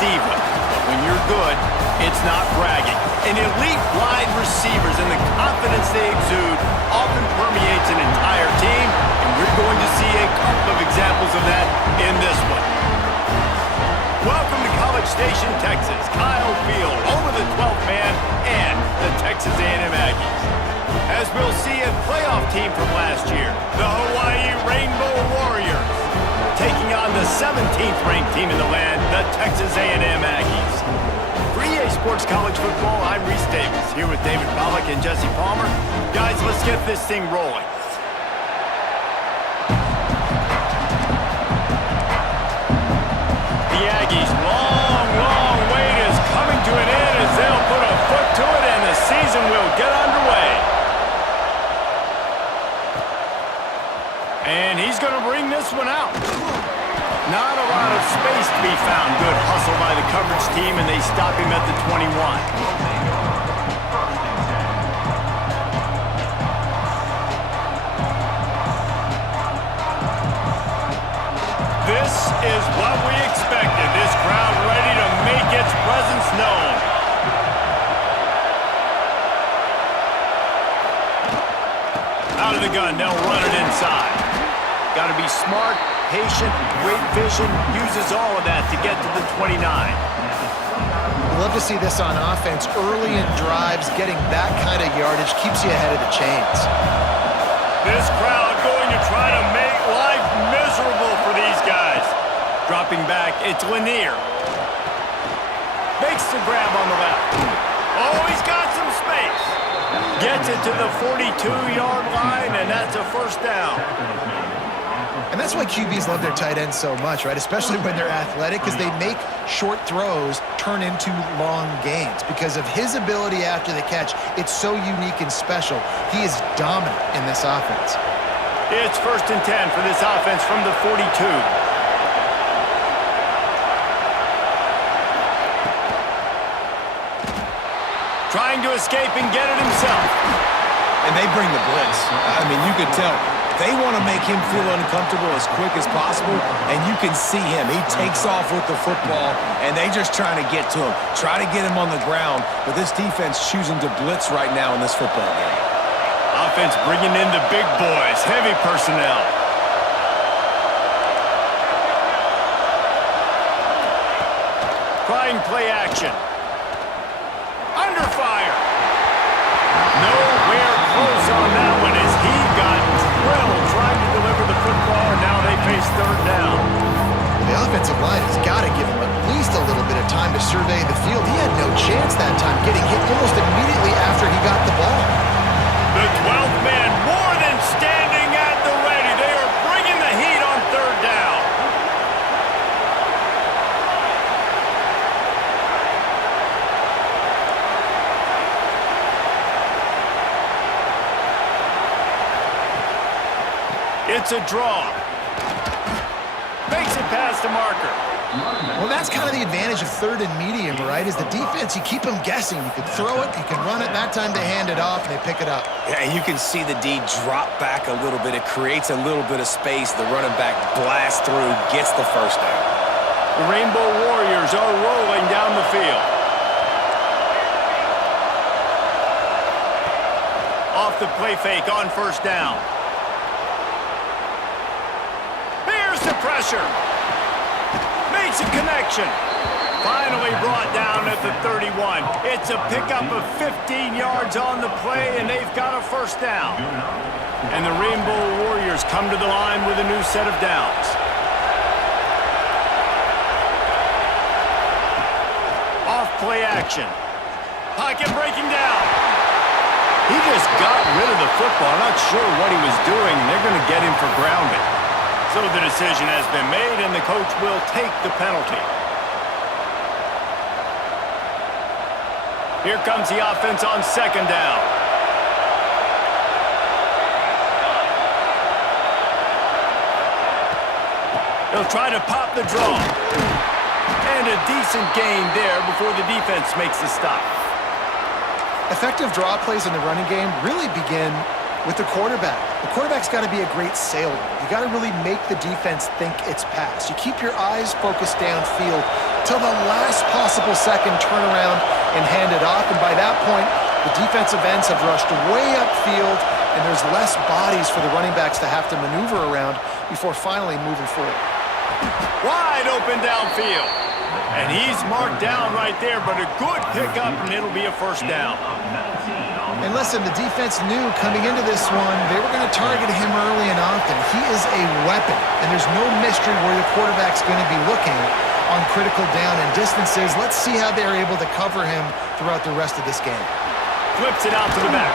diva. But when you're good, it's not bragging. And elite wide receivers and the confidence they exude often permeates an entire team, and we're going to see a couple of examples of that in this one. Welcome to College Station, Texas. Kyle Field, over the 12th man, and the Texas A&M Aggies. As we'll see, a playoff team from last year, the Hawaii Rainbow Warriors, taking on the 17th ranked team in the land, the Texas A&M Aggies. For EA Sports College Football, I'm Reese Davis, here with David Pollack and Jesse Palmer. Guys, let's get this thing rolling. The Aggies' long wait is coming to an end as they'll put a foot to it and the season will get underway. And he's going to bring this one out. Not a lot of space to be found. Good hustle by the coverage team, and they stop him at the 21. This is what we expected. This crowd ready to make its presence known. Out of the gun, they'll run it inside. Got to be smart, patient, great vision, uses all of that to get to the 29. You love to see this on offense. Early in drives, getting that kind of yardage keeps you ahead of the chains. This crowd going to try to make life miserable for these guys. Dropping back, it's Lanier. Makes the grab on the left. Oh, he's got some space. Gets it to the 42-yard line, and that's a first down. And that's why QBs love their tight ends so much, right? Especially when they're athletic, because they make short throws turn into long gains. Because of his ability after the catch, it's so unique and special. He is dominant in this offense. It's 1st and 10 for this offense from the 42. Trying to escape and get it himself. And they bring the blitz. I mean, you could tell. They want to make him feel uncomfortable as quick as possible, and you can see him. He takes off with the football, and they just trying to get to him, try to get him on the ground, but this defense choosing to blitz right now in this football game. Offense bringing in the big boys, heavy personnel. Trying play action. Under fire. Nowhere close on that one as he got drilled trying to deliver the football, and now they face third down. The offensive line has got to give him at least a little bit of time to survey the field. He had no chance that time, getting hit almost immediately after he got the ball. The 12th man more than standing at the ready. They are bringing the heat on third down. It's a draw. Makes it past the marker. Well, that's kind of the advantage of 3rd and medium, right? Is the defense, you keep them guessing. You can throw it, you can run it. That time they hand it off and they pick it up. Yeah, and you can see the D drop back a little bit. It creates a little bit of space. The running back blasts through, gets the first down. The Rainbow Warriors are rolling down the field. Off the play fake on first down. The pressure. Makes a connection. Finally brought down at the 31. It's a pickup of 15 yards on the play, and they've got a first down. And the Rainbow Warriors come to the line with a new set of downs. Off play action. Pocket breaking down. He just got rid of the football. Not sure what he was doing. They're going to get him for grounding. So the decision has been made, and the coach will take the penalty. Here comes the offense on second down. They'll try to pop the draw. And a decent gain there before the defense makes the stop. Effective draw plays in the running game really begin with the quarterback. The quarterback's got to be a great salesman. You got to really make the defense think it's pass. You keep your eyes focused downfield, till the last possible second, turn around and hand it off. And by that point, the defensive ends have rushed way upfield, and there's less bodies for the running backs to have to maneuver around before finally moving forward. Wide open downfield. And he's marked down right there, but a good pickup, and it'll be a first down. And listen, the defense knew coming into this one, they were going to target him early and often. He is a weapon, and there's no mystery where the quarterback's going to be looking on critical down and distances. Let's see how they're able to cover him throughout the rest of this game. Flips it out to the back.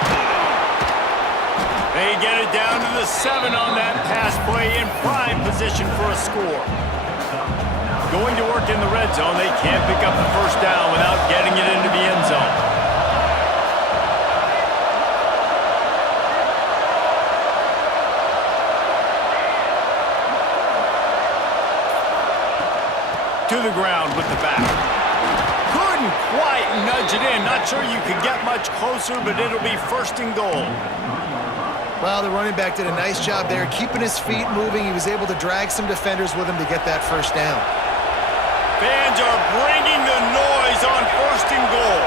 They get it down to the 7 on that pass play in prime position for a score. Going to work in the red zone, they can't pick up the first down without getting it into the end zone. To the ground with the back. Couldn't quite nudge it in. Not sure you could get much closer, but it'll be first and goal. Well, the running back did a nice job there, keeping his feet moving. He was able to drag some defenders with him to get that first down. Fans are bringing the noise on first and goal.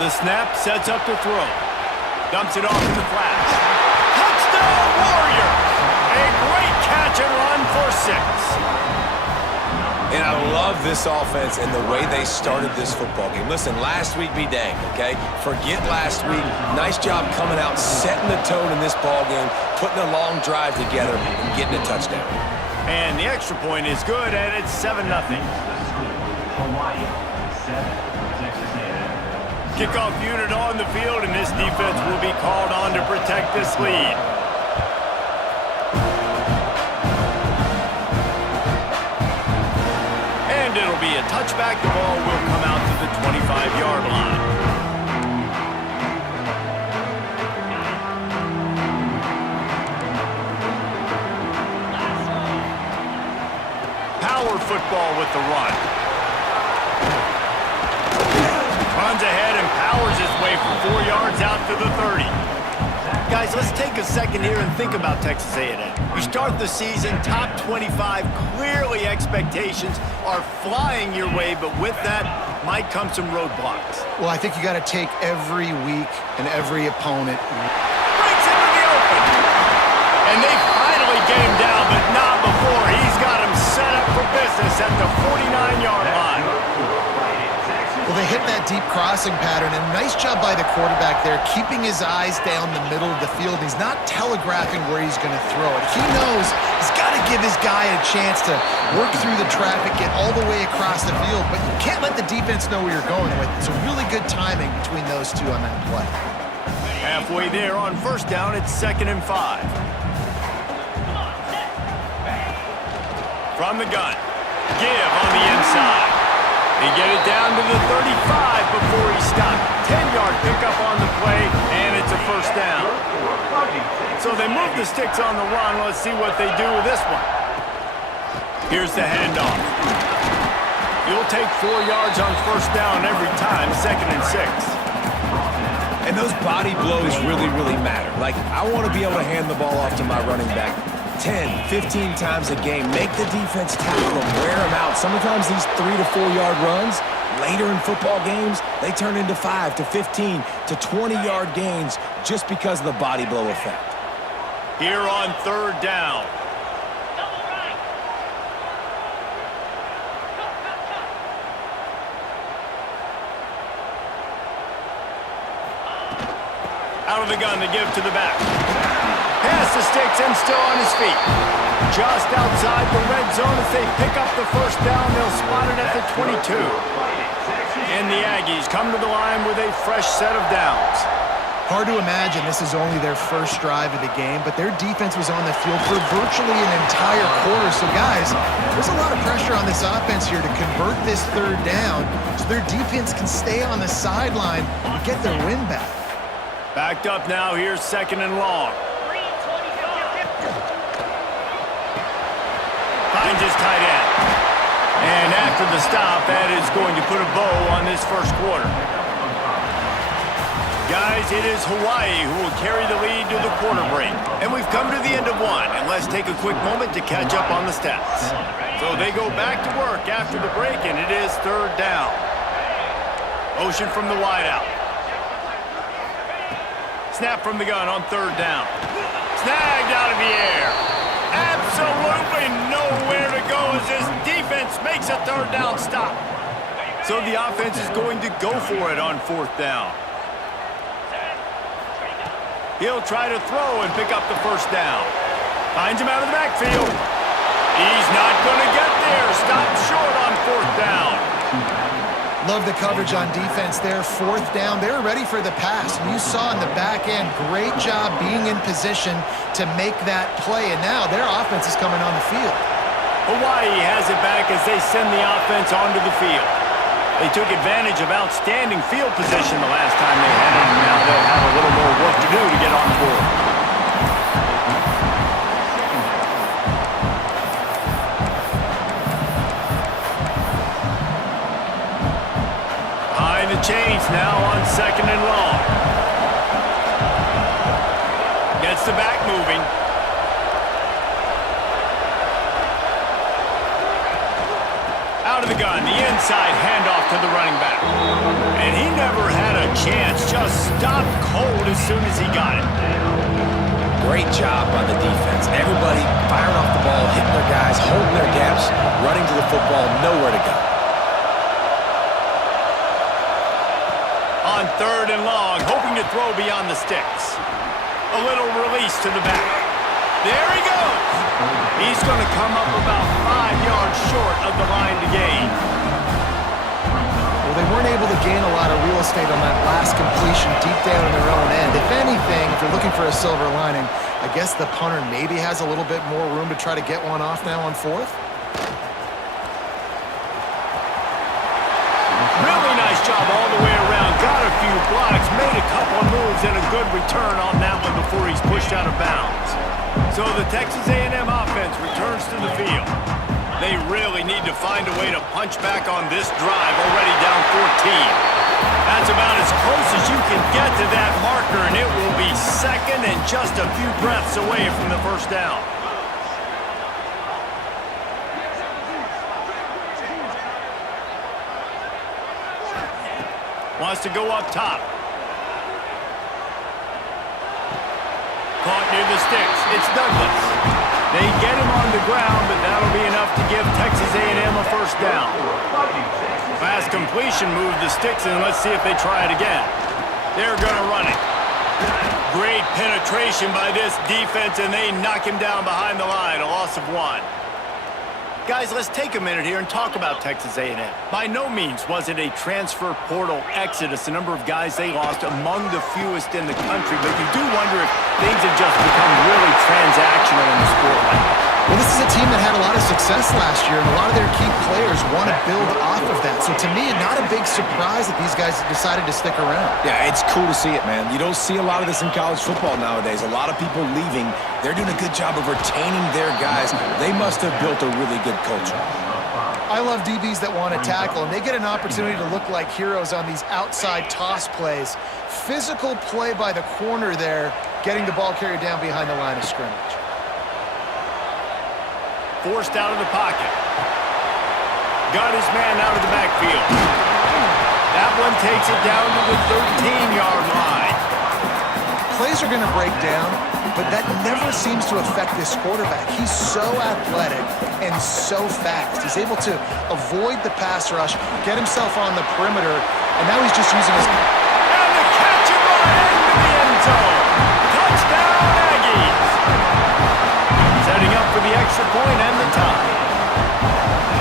The snap sets up to throw. Dumps it off in the flats. Touchdown Warriors! A great catch and run for 6. And I love this offense and the way they started this football game. Listen, last week be dang, okay? Forget last week. Nice job coming out, setting the tone in this ball game, putting a long drive together, and getting a touchdown. And the extra point is good, and it's 7-0. Hawaii, 7, Texas A&M. Kickoff unit on the field, and this defense will be called on to protect this lead. And it'll be a touchback. The ball will come out to the 25-yard line. Power football with the run. Runs ahead and powers his way for 4 yards out to the 30. Guys, let's take a second here and think about Texas A&M. You start the season top 25. Clearly expectations are flying your way, but with that might come some roadblocks. Well, I think you got to take every week and every opponent. Breaks into the open. And they finally game down, but not before. He's got him set up for business at the 49-yard line. Well, they hit that deep crossing pattern, and nice job by the quarterback there, keeping his eyes down the middle of the field. He's not telegraphing where he's going to throw it. He knows he's got to give his guy a chance to work through the traffic, get all the way across the field, but you can't let the defense know where you're going with it. So really good timing between those two on that play. Halfway there on first down, it's 2nd and 5. From the gun, give on the inside. They get it down to the 35 before he stopped. 10-yard pickup on the play, and it's a first down. So they move the sticks on the run. Let's see what they do with this one. Here's the handoff. You'll take 4 yards on first down every time, 2nd and 6. And those body blows really, really matter. Like, I want to be able to hand the ball off to my running back 10, 15 times a game. Make the defense tackle them, wear them out. Sometimes these 3 to 4 yard runs, later in football games, they turn into 5 to 15 to 20-yard gains just because of the body blow effect. Here on 3rd down. Out of the gun to give to the back. Pass the sticks and still on his feet. Just outside the red zone as they pick up the first down. They'll spot it at the 22. And the Aggies come to the line with a fresh set of downs. Hard to imagine this is only their first drive of the game, but their defense was on the field for virtually an entire quarter. So, guys, there's a lot of pressure on this offense here to convert this 3rd down so their defense can stay on the sideline and get their win back. Backed up now. Here's 2nd and long. Finds his tight end. And after the stop, that is going to put a bow on this first quarter. Guys, it is Hawaii who will carry the lead to the quarter break. And we've come to the end of one, and let's take a quick moment to catch up on the stats. So they go back to work after the break, and it is third down. Motion from the wideout. Snap from the gun on third down. Snagged out of the air. Absolutely nowhere to go as this defense makes a third down stop. So the offense is going to go for it on fourth down. He'll try to throw and pick up the first down. Finds him out of the backfield. He's not going to get there. Stopped short on fourth down. Love the coverage on defense there. Fourth down. They were ready for the pass. And you saw in the back end, great job being in position to make that play. And now their offense is coming on the field. Hawaii has it back as they send the offense onto the field. They took advantage of outstanding field position the last time they had it, and now they'll have a little more work to do to get on the board. Behind the chains now on second and long. Gets the back moving. Out of the gun, the inside handoff to the running back. And he never had a chance, just stopped cold as soon as he got it. Great job on the defense. Everybody firing off the ball, hitting their guys, holding their gaps, running to the football, nowhere to go. On third and long, hoping to throw beyond the sticks. A little release to the back. There he goes. He's going to come up about 5 yards short of the line to gain. Well, they weren't able to gain a lot of real estate on that last completion deep down in their own end. If anything, if you're looking for a silver lining, I guess the punter maybe has a little bit more room to try to get one off now on fourth. Really nice job all the way around. Got a few blocks, made a couple of moves, and a good return on that one before he's pushed out of bounds. So the Texas A&M offense returns to the field. They really need to find a way to punch back on this drive, already down 14. That's about as close as you can get to that marker, and it will be second and just a few breaths away from the first down. Wants to go up top. Caught near the sticks. It's Douglas. They get him on the ground, but that'll be enough to give Texas A&M a first down. Fast completion moved the sticks, and let's see if they try it again. They're going to run it. Great penetration by this defense, and they knock him down behind the line. A loss of 1. Guys, let's take a minute here and talk about Texas A&M. By no means was it a transfer portal exodus, the number of guys they lost among the fewest in the country, but you do wonder if things have just become really transactional in the sport right now. Well, this is a team that had a lot of success last year, and a lot of their key players want to build off of that. So to me, not a big surprise that these guys decided to stick around. Yeah, it's cool to see it, man. You don't see a lot of this in college football nowadays. A lot of people leaving. They're doing a good job of retaining their guys. They must have built a really good culture. I love DBs that want to tackle, and they get an opportunity to look like heroes on these outside toss plays. Physical play by the corner there, getting the ball carried down behind the line of scrimmage. Forced out of the pocket. Got his man out of the backfield. That one takes it down to the 13-yard line. Plays are going to break down, but that never seems to affect this quarterback. He's so athletic and so fast. He's able to avoid the pass rush, get himself on the perimeter, and now he's just using his... And the catch and run into the end zone. Touchdown, Aggies. Setting up for the extra point and the tie.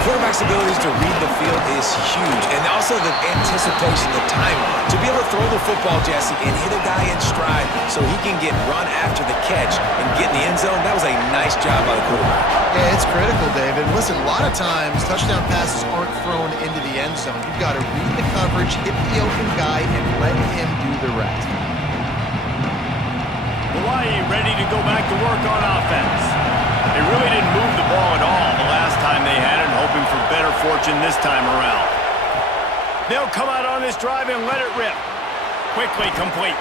Quarterback's abilities to read the field is huge, and also the anticipation, the time to be able to throw the football, Jesse, and hit a guy in stride so he can get run after the catch and get in the end zone. That was a nice job by the quarterback. Yeah, it's critical, David. Listen, a lot of times touchdown passes aren't thrown into the end zone. You've got to read the coverage, hit the open guy, and let him do the rest. Hawaii ready to go back to work on offense. They really didn't move the ball at all the last time they had it, hoping for better fortune this time around. They'll come out on this drive and let it rip. Quickly complete.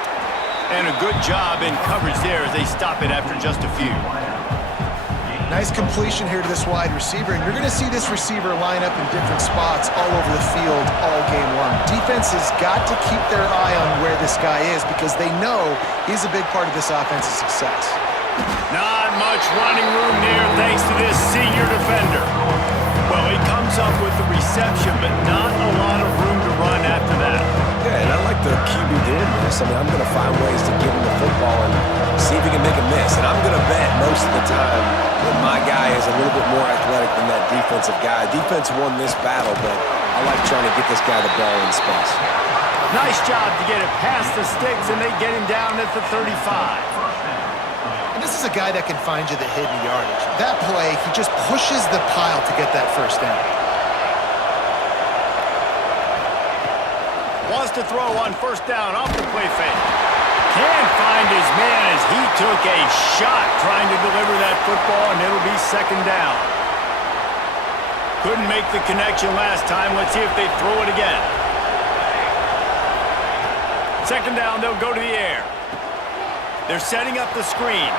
And a good job in coverage there as they stop it after just a few. Nice completion here to this wide receiver, and you're going to see this receiver line up in different spots all over the field all game long. Defense has got to keep their eye on where this guy is because they know he's a big part of this offense's success. Not much running room there thanks to this senior defender. Well, he comes up with the reception, but not a lot of room to run after that. Yeah, and I like the QB doing this. I mean, I'm going to find ways to give him the football and see if he can make a miss. And I'm going to bet most of the time that my guy is a little bit more athletic than that defensive guy. Defense won this battle, but I like trying to get this guy the ball in space. Nice job to get it past the sticks, and they get him down at the 35. And this is a guy that can find you the hidden yardage. That play, he just pushes the pile to get that first down. Wants to throw on first down off the play fake. Can't find his man as he took a shot trying to deliver that football, and it'll be second down. Couldn't make the connection last time. Let's see if they throw it again. Second down, they'll go to the air. They're setting up the screen.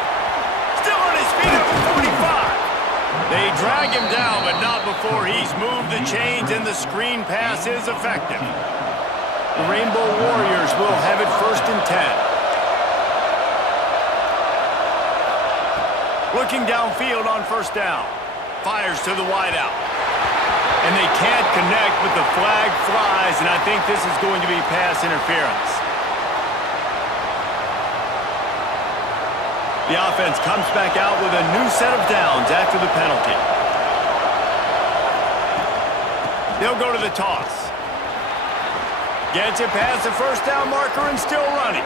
Still on his feet at the 45. They drag him down, but not before he's moved the chains, and the screen pass is effective. The Rainbow Warriors will have it 1st and 10. Looking downfield on first down. Fires to the wideout. And they can't connect, but the flag flies, and I think this is going to be pass interference. The offense comes back out with a new set of downs after the penalty. They'll go to the toss. Gets it past the first down marker and still running.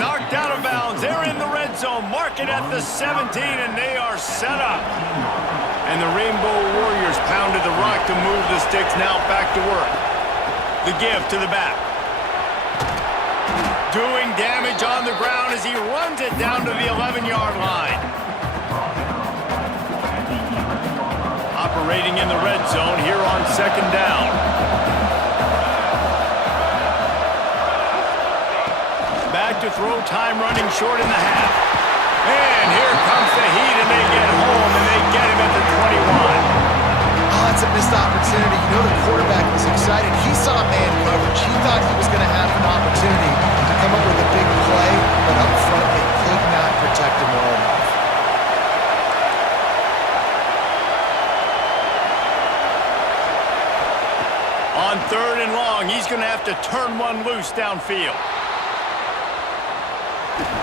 Knocked out of bounds. They're in the red zone. Mark it at the 17, and they are set up. And the Rainbow Warriors pounded the rock to move the sticks. Now back to work. The give to the back. Doing damage on the ground as he runs it down to the 11-yard line. Operating in the red zone here on second down. Back to throw, time running short in the half. And here comes the heat, and they get home, and they get him at the 21. Oh, that's a missed opportunity. You know the quarterback was excited. He saw man coverage. He thought he was going to have an opportunity to come up with a big play, but up front they could not protect him well enough. On 3rd and long, he's going to have to turn one loose downfield.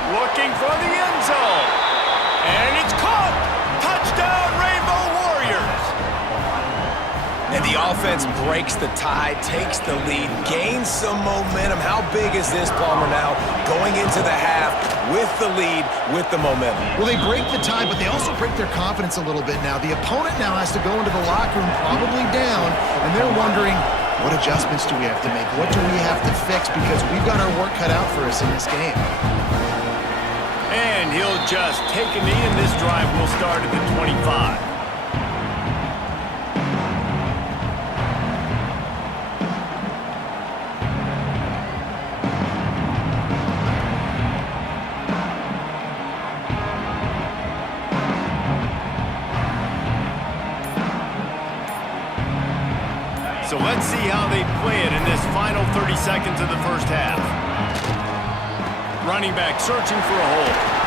Looking for the end zone. And it's caught. Touchdown, Rainbow Warriors. And the offense breaks the tie, takes the lead, gains some momentum. How big is this, Palmer, now going into the half with the lead, with the momentum? Well, they break the tie, but they also break their confidence a little bit now. The opponent now has to go into the locker room probably down, and they're wondering, what adjustments do we have to make? What do we have to fix? Because we've got our work cut out for us in this game. And he'll just take a knee, and this drive will start at the 25. So let's see how they play it in this final 30 seconds of the first half. Running back searching for a hole.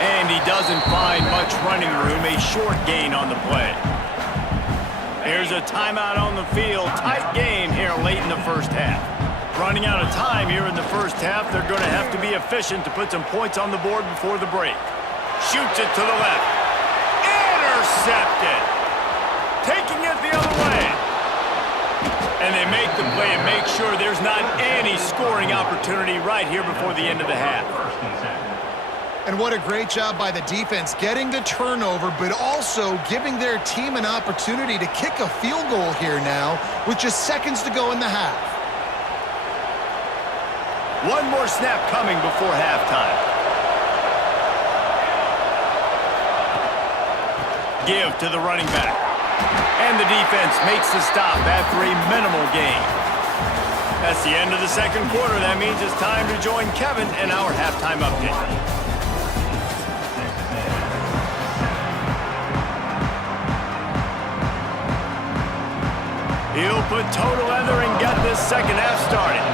And he doesn't find much running room, a short gain on the play. Here's a timeout on the field. Tight game here late in the first half. Running out of time here in the first half. They're going to have to be efficient to put some points on the board before the break. Shoots it to the left. Intercepted. Taking it the other way. And they make the play and make sure there's not any scoring opportunity right here before the end of the half. And what a great job by the defense getting the turnover, but also giving their team an opportunity to kick a field goal here now with just seconds to go in the half. One more snap coming before halftime. Give to the running back. And the defense makes the stop after a minimal gain. That's the end of the second quarter. That means it's time to join Kevin in our halftime update. He'll put total leather and get this second half started.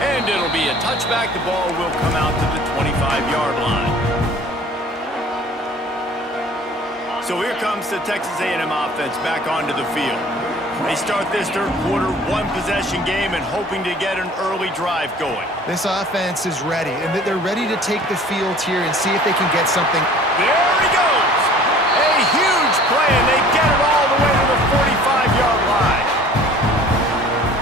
And it'll be a touchback. The ball will come out to the 25-yard line. So here comes the Texas A&M offense back onto the field. They start this third quarter one-possession game and hoping to get an early drive going. This offense is ready, and they're ready to take the field here and see if they can get something. There he goes! A huge play, and they get it all the way to the 45-yard line.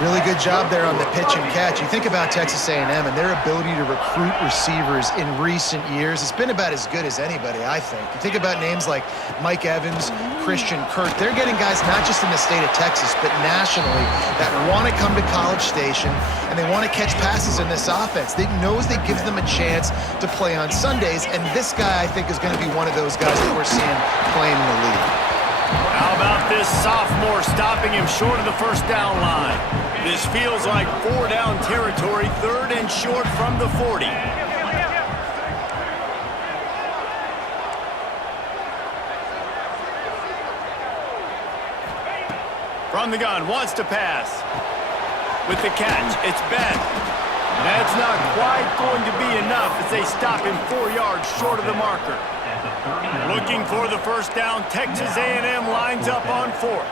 Really good job there on the pitch and catch. You think about Texas A&M and their ability to recruit receivers in recent years. It's been about as good as anybody, I think. You think about names like Mike Evans, Christian Kirk. They're getting guys not just in the state of Texas, but nationally that want to come to College Station, and they want to catch passes in this offense. They knows they gives them a chance to play on Sundays, and this guy, I think, is going to be one of those guys that we're seeing playing in the league. How about this sophomore stopping him short of the first down line? This feels like 4-down territory, third and short from the 40. From the gun, wants to pass. With the catch, it's Ben. That's not quite going to be enough as they stop him 4 yards short of the marker. Looking for the first down, Texas A&M lines up on fourth.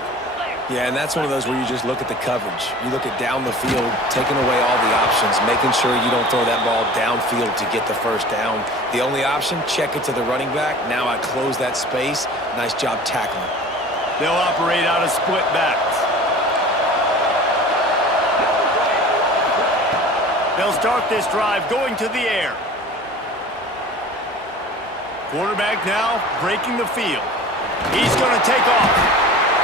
Yeah, and that's one of those where you just look at the coverage. You look at down the field, taking away all the options, making sure you don't throw that ball downfield to get the first down. The only option, check it to the running back. Now I close that space. Nice job tackling. They'll operate out of split backs. They'll start this drive going to the air. Quarterback now breaking the field. He's going to take off.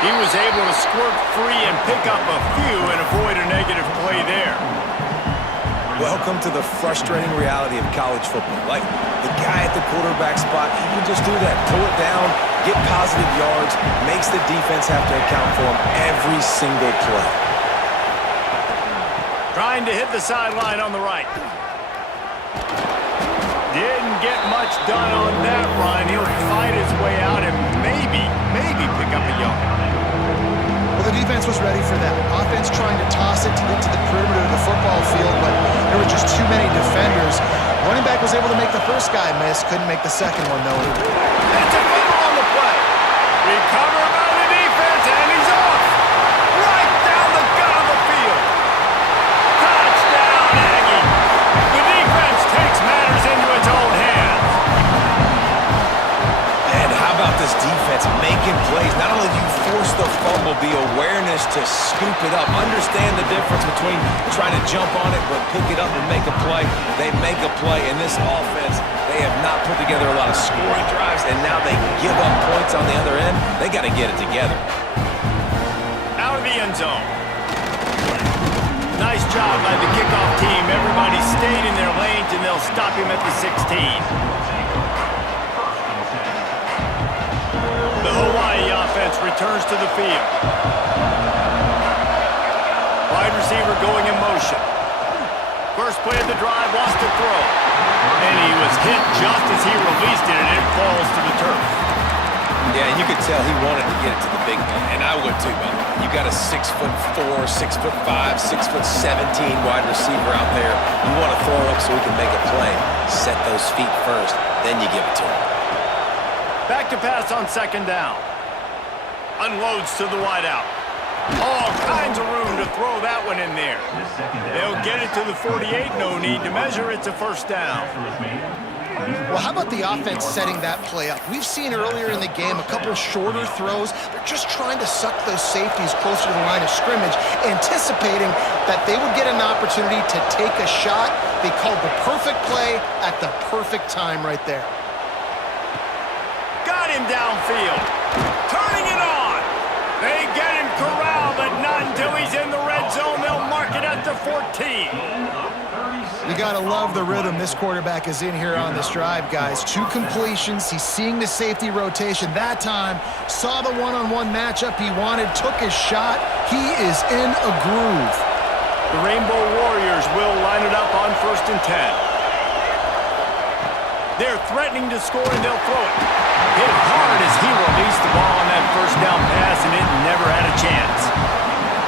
He was able to squirt free and pick up a few and avoid a negative play there. Welcome to the frustrating reality of college football. Like, the guy at the quarterback spot, he can just do that. Pull it down, get positive yards, makes the defense have to account for him every single play. Trying to hit the sideline on the right. Didn't get much done on that run. He'll fight his way out and maybe pick up a yard. Well, the defense was ready for that. Offense trying to toss it to get to the perimeter of the football field, but there were just too many defenders. Running back was able to make the first guy miss. Couldn't make the second one, though. It's a fumble on the play. Recovered by the defense, and he's off. Right down the gut of the field. Touchdown, Aggie. The defense takes matters into its own hands. And how about this defense making plays? Not only do you force the fumble, the awareness to scoop it up. Understand the difference between trying to jump on it, but pick it up and make a play. They make a play. In this offense, they have not put together a lot of scoring drives, and now they give up points on the other end. They got to get it together. Out of the end zone. Nice job by the kickoff team. Everybody stayed in their lanes, and they'll stop him at the 16. The Hawaii offense returns to the field. Wide receiver going in motion. First play of the drive, wants to throw. And he was hit just as he released it, and it falls to the turf. Yeah, and you could tell he wanted to get it to the big man, and I would too, man. You got a 6'4", 6'5", 6'17" wide receiver out there. You want to throw up so he can make a play. Set those feet first, then you give it to him. Back to pass on second down. Unloads to the wideout. All kinds of room to throw that one in there. They'll get it to the 48. No need to measure. It's a first down. Well, how about the offense setting that play up? We've seen earlier in the game a couple shorter throws. They're just trying to suck those safeties closer to the line of scrimmage, anticipating that they would get an opportunity to take a shot. They called the perfect play at the perfect time right there. Got him downfield. Turning it on. They get him corralled, but not until he's in the red zone. They'll mark it at the 14. You got to love the rhythm this quarterback is in here on this drive, guys. 2 completions. He's seeing the safety rotation. That time, saw the one-on-one matchup he wanted, took his shot. He is in a groove. The Rainbow Warriors will line it up on 1st and 10. They're threatening to score, and they'll throw it. Hit hard as he released the ball on that 1st down pass, and it never had a chance.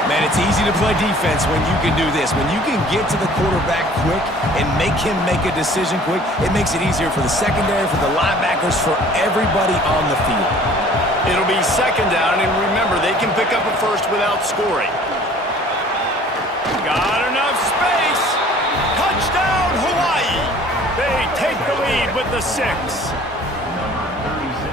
Man, it's easy to play defense when you can do this. When you can get to the quarterback quick and make him make a decision quick, it makes it easier for the secondary, for the linebackers, for everybody on the field. It'll be 2nd down, and remember, they can pick up a first without scoring. Got enough space. Touchdown, Hawaii. They take the lead with the 6.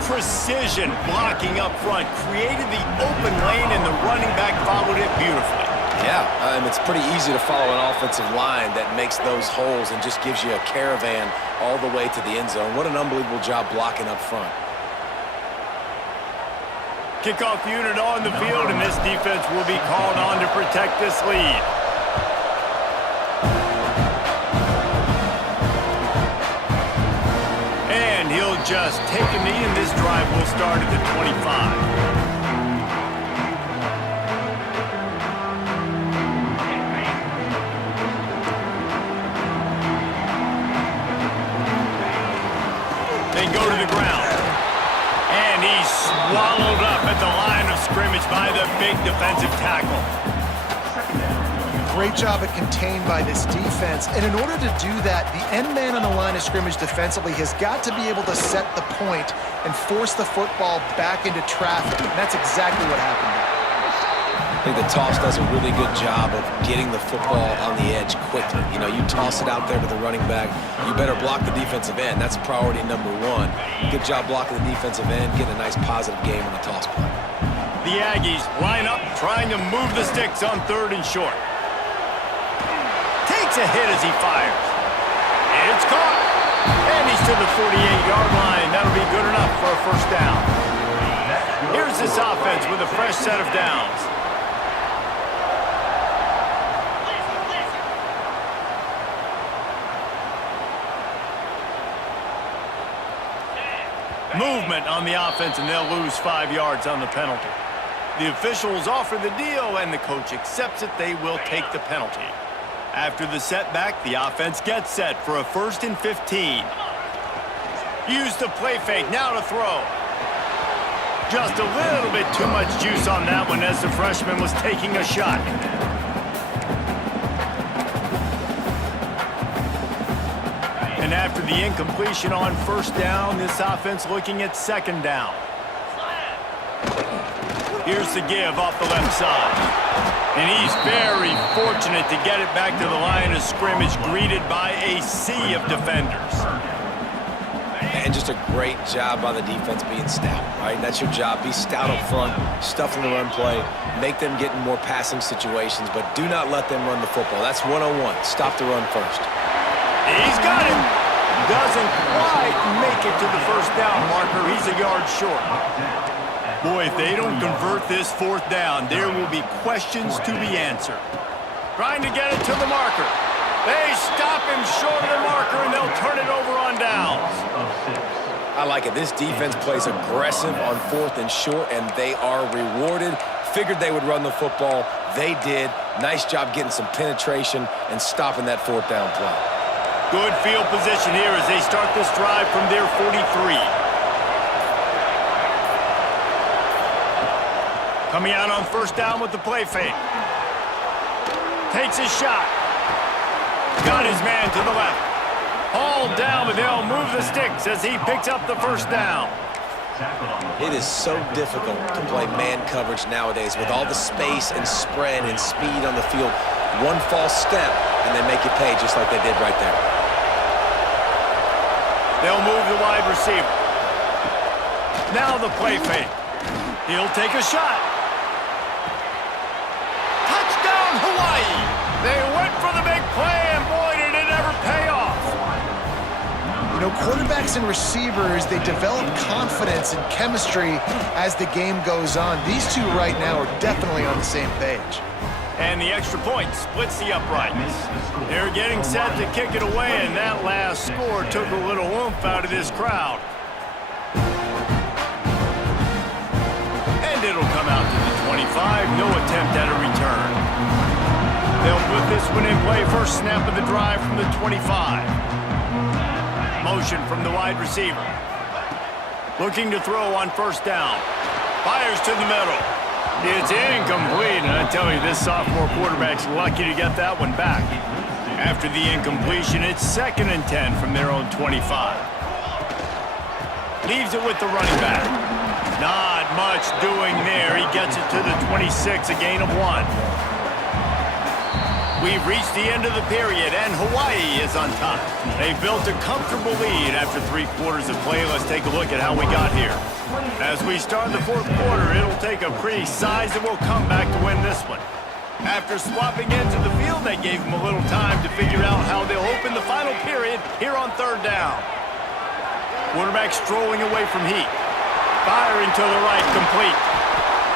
Precision blocking up front created the open lane, and the running back followed it beautifully. Yeah, it's pretty easy to follow an offensive line that makes those holes and just gives you a caravan all the way to the end zone. What an unbelievable job blocking up front. Kickoff unit on the field, and this defense will be called on to protect this lead. And he'll just take a knee, and this drive will start at the 25. They go to the ground. And he's swallowed up at the line of scrimmage by the big defensive tackle. Great job at contained by this defense. And in order to do that, the end man on the line of scrimmage defensively has got to be able to set the point and force the football back into traffic. And that's exactly what happened there. I think the toss does a really good job of getting the football on the edge quickly. You know, you toss it out there to the running back, you better block the defensive end. That's priority number 1. Good job blocking the defensive end, getting a nice positive game on the toss play. The Aggies line up, trying to move the sticks on 3rd and short. Takes a hit as he fires. It's caught. And he's to the 48-yard line. That'll be good enough for a 1st down. Here's this offense with a fresh set of downs. Movement on the offense, and they'll lose 5 yards on the penalty. The officials offer the deal, and the coach accepts it. They will take the penalty. After the setback, the offense gets set for a 1st and 15. Use the play fake, now to throw. Just a little bit too much juice on that one as the freshman was taking a shot. And after the incompletion on 1st down, this offense looking at 2nd down. Here's the give off the left side. And he's very fortunate to get it back to the line of scrimmage, greeted by a sea of defenders. And just a great job by the defense being stout, right? That's your job. Be stout up front, stuff in the run play, make them get in more passing situations, but do not let them run the football. That's 101. Stop the run first. He's got him. Doesn't quite make it to the 1st down marker. He's a yard short. Boy, if they don't convert this 4th down, there will be questions to be answered. Trying to get it to the marker. They stop him short of the marker, and they'll turn it over on downs. I like it. This defense plays aggressive on 4th and short, and they are rewarded. Figured they would run the football. They did. Nice job getting some penetration and stopping that 4th down play. Good field position here as they start this drive from their 43. Coming out on 1st down with the play fake. Takes his shot. Got his man to the left. Hauled down, but they'll move the sticks as he picks up the 1st down. It is so difficult to play man coverage nowadays with all the space and spread and speed on the field. One false step, and they make you pay just like they did right there. They'll move the wide receiver. Now the play fake. He'll take a shot. Touchdown, Hawaii! They went for the big play, and boy, did it ever pay off. You know, quarterbacks and receivers, they develop confidence and chemistry as the game goes on. These two right now are definitely on the same page. And the extra point splits the uprights. They're getting set to kick it away, and that last score took a little oomph out of this crowd. And it'll come out to the 25. No attempt at a return. They'll put this one in play. First snap of the drive from the 25. Motion from the wide receiver. Looking to throw on first down. Fires to the middle. It's incomplete, and I tell you, this sophomore quarterback's lucky to get that one back. After the incompletion, it's 2nd and 10 from their own 25. Leaves it with the running back. Not much doing there. He gets it to the 26, a gain of 1. We've reached the end of the period, and Hawaii is on top. They've built a comfortable lead after 3 quarters of play. Let's take a look at how we got here. As we start the 4th quarter, it'll take a pretty sizable comeback to win this one. After swapping ends of the field, that gave them a little time to figure out how they'll open the final period here on 3rd down. Quarterback strolling away from heat. Firing to the right, complete.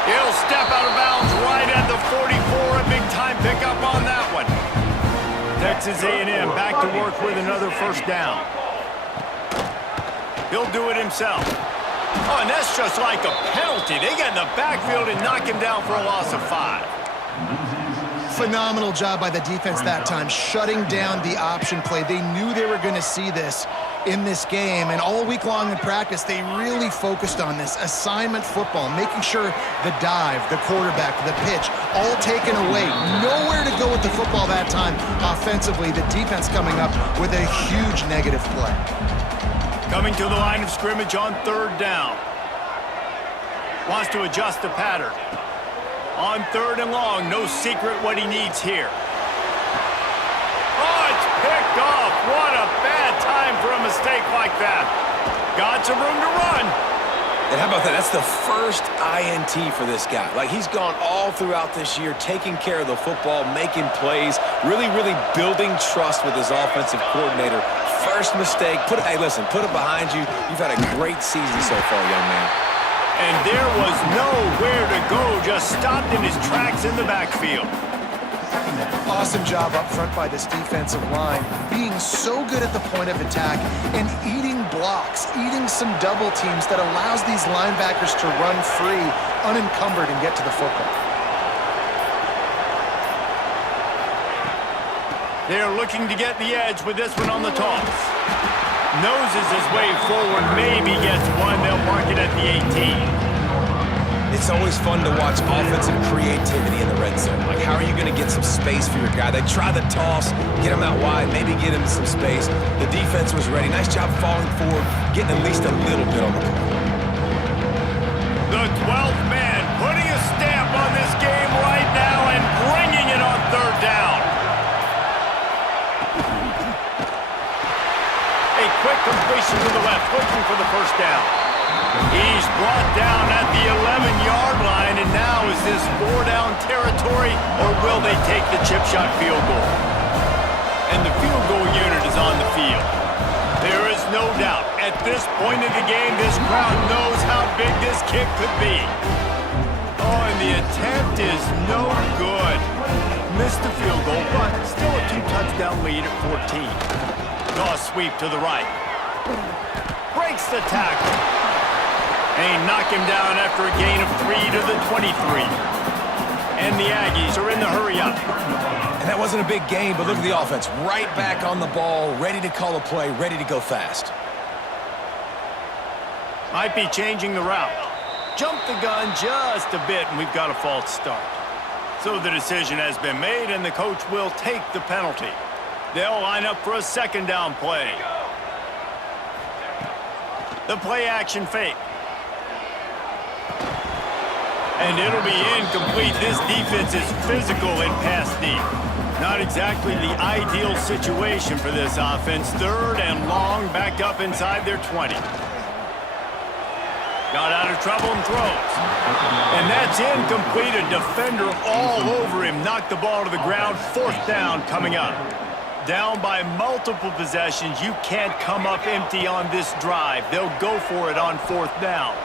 He'll step out of bounds right at the 44. A big-time pickup on that one. Texas A&M back to work with another first down. He'll do it himself. Oh, and that's just like a penalty. They get in the backfield and knock him down for a loss of 5. Phenomenal job by the defense that time, shutting down the option play. They knew they were going to see this in this game, and all week long in practice, they really focused on this assignment football, making sure the dive, the quarterback, the pitch, all taken away. Nowhere to go with the football that time offensively. The defense coming up with a huge negative play. Coming to the line of scrimmage on 3rd down. Wants to adjust the pattern. On 3rd and long, no secret what he needs here. Oh, it's picked off. What a bad time for a mistake like that. Got some room to run. And how about that? That's the first INT for this guy. Like, he's gone all throughout this year, taking care of the football, making plays, really building trust with his offensive coordinator. First mistake, hey, listen, put it behind you. You've had a great season so far, young man. And there was nowhere to go, just stopped in his tracks in the backfield. Awesome job up front by this defensive line, being so good at the point of attack and eating blocks, eating some double teams that allows these linebackers to run free, unencumbered, and get to the football. They're looking to get the edge with this one on the toss. Noses his way forward, maybe gets one. They'll mark it at the 18. It's always fun to watch offensive creativity in the red zone. Like, how are you going to get some space for your guy? They try the toss, get him out wide, maybe get him some space. The defense was ready. Nice job falling forward, getting at least a little bit on the play. The 12th man putting a stamp on this game right now and bringing it on 3rd down. A quick completion to the left, looking for the first down. He's brought down at the 11-yard line, and now is this 4-down territory, or will they take the chip shot field goal? And the field goal unit is on the field. There is no doubt, at this point in the game, this crowd knows how big this kick could be. Oh, and the attempt is no good. Missed the field goal, but still a 2-touchdown lead at 14. Toss sweep to the right. Breaks the tackle. They knock him down after a gain of 3 to the 23. And the Aggies are in the hurry up. And that wasn't a big game, but look at the offense. Right back on the ball, ready to call a play, ready to go fast. Might be changing the route. Jump the gun just a bit, and we've got a false start. So the decision has been made, and the coach will take the penalty. They'll line up for a 2nd down play. The play action fake. And it'll be incomplete. This defense is physical and pass deep. Not exactly the ideal situation for this offense. 3rd and long, backed up inside their 20. Got out of trouble and throws. And that's incomplete. A defender all over him. Knocked the ball to the ground. 4th down coming up. Down by multiple possessions. You can't come up empty on this drive. They'll go for it on 4th down.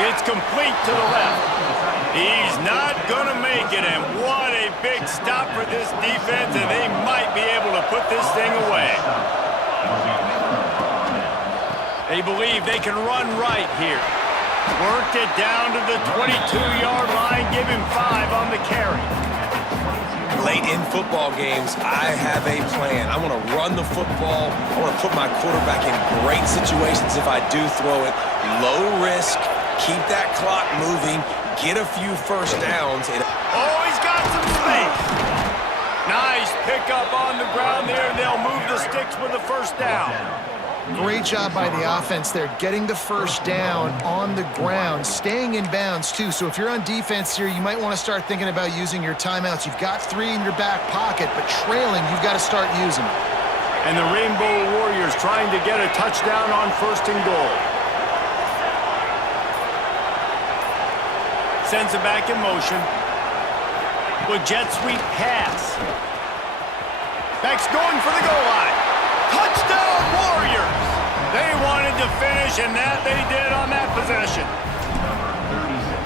It's complete to the left. He's not going to make it, and what a big stop for this defense, and they might be able to put this thing away. They believe they can run right here. Worked it down to the 22-yard line, give him 5 on the carry. Late in football games, I have a plan. I want to run the football. I want to put my quarterback in great situations if I do throw it. Low risk, keep that clock moving, get a few first downs. Oh, he's got some space. Nice pickup on the ground there. They'll move the sticks with the first down. Great job by the offense there, getting the first down on the ground, staying in bounds too. So if you're on defense here, you might want to start thinking about using your timeouts. You've got 3 in your back pocket, but trailing, you've got to start using them. And the Rainbow Warriors trying to get a touchdown on 1st and goal. Sends it back in motion. With jet sweep pass. Back's going for the goal line. Touchdown Warriors! They wanted to finish, and that they did on that possession.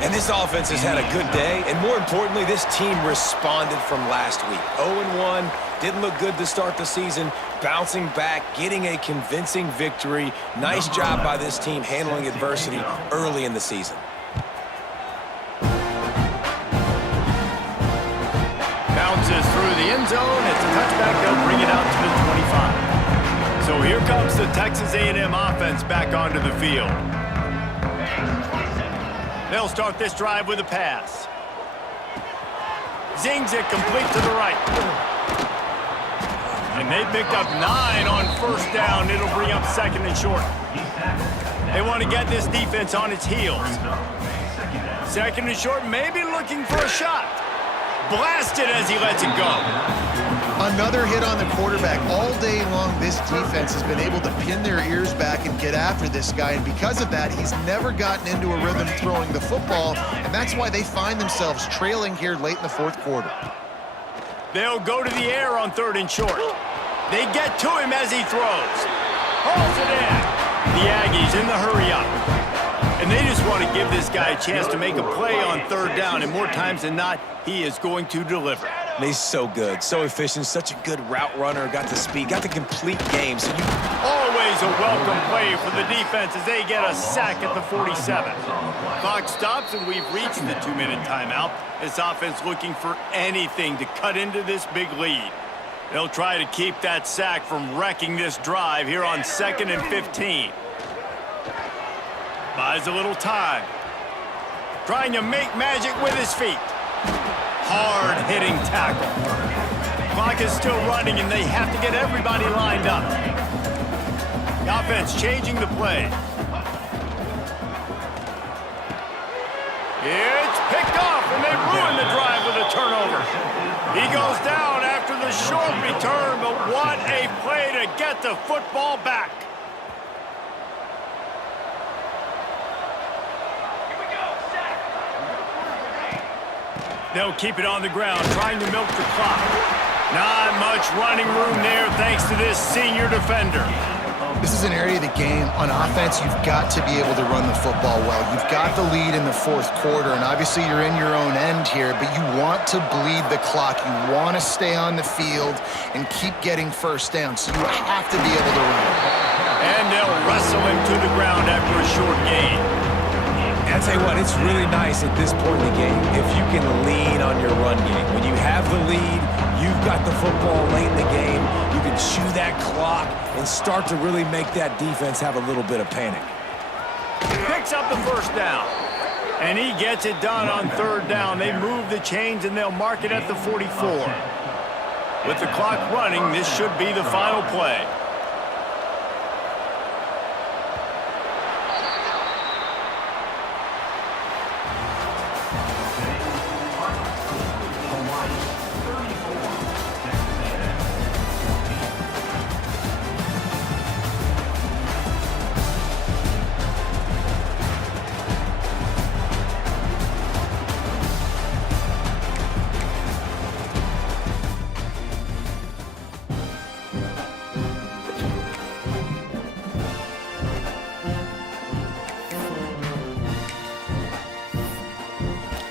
And this offense has had a good day, and more importantly, this team responded from last week. 0-1, didn't look good to start the season, bouncing back, getting a convincing victory. Nice job by this team handling adversity early in the season. Bounces through the end zone. It's a touchback. They'll bring it out to the 25. So here comes the Texas A&M offense back onto the field. They'll start this drive with a pass. Zings it complete to the right. And they picked up 9 on 1st down. It'll bring up 2nd and short. They want to get this defense on its heels. 2nd and short, maybe looking for a shot. Blasted as he lets it go. Another hit on the quarterback. All day long, this defense has been able to pin their ears back and get after this guy, and because of that, he's never gotten into a rhythm throwing the football, and that's why they find themselves trailing here late in the 4th quarter. They'll go to the air on 3rd and short. They get to him as he throws. Hauls it in. The Aggies in the hurry-up. And they just want to give this guy a chance to make a play on 3rd down, and more times than not, he is going to deliver. And he's so good, so efficient, such a good route runner, got the speed, got the complete game. So always a welcome play for the defense as they get a sack at the 47. Clock stops, and we've reached the 2-minute timeout. This offense looking for anything to cut into this big lead. They'll try to keep that sack from wrecking this drive here on 2nd and 15. Buys a little time. Trying to make magic with his feet. Hard-hitting tackle. Clock is still running, and they have to get everybody lined up. The offense changing the play. It's picked off, and they ruin the drive with a turnover. He goes down after the short return, but what a play to get the football back. They'll keep it on the ground, trying to milk the clock. Not much running room there thanks to this senior defender. This is an area of the game. On offense, you've got to be able to run the football well. You've got the lead in the 4th quarter, and obviously you're in your own end here, but you want to bleed the clock. You want to stay on the field and keep getting first down, so you have to be able to run. And they'll wrestle him to the ground after a short gain. I'll tell you what, it's really nice at this point in the game if you can lean on your run game. When you have the lead, you've got the football late in the game, you can chew that clock and start to really make that defense have a little bit of panic. Picks up the 1st down. And he gets it done on 3rd down. They move the chains, and they'll mark it at the 44. With the clock running, this should be the final play.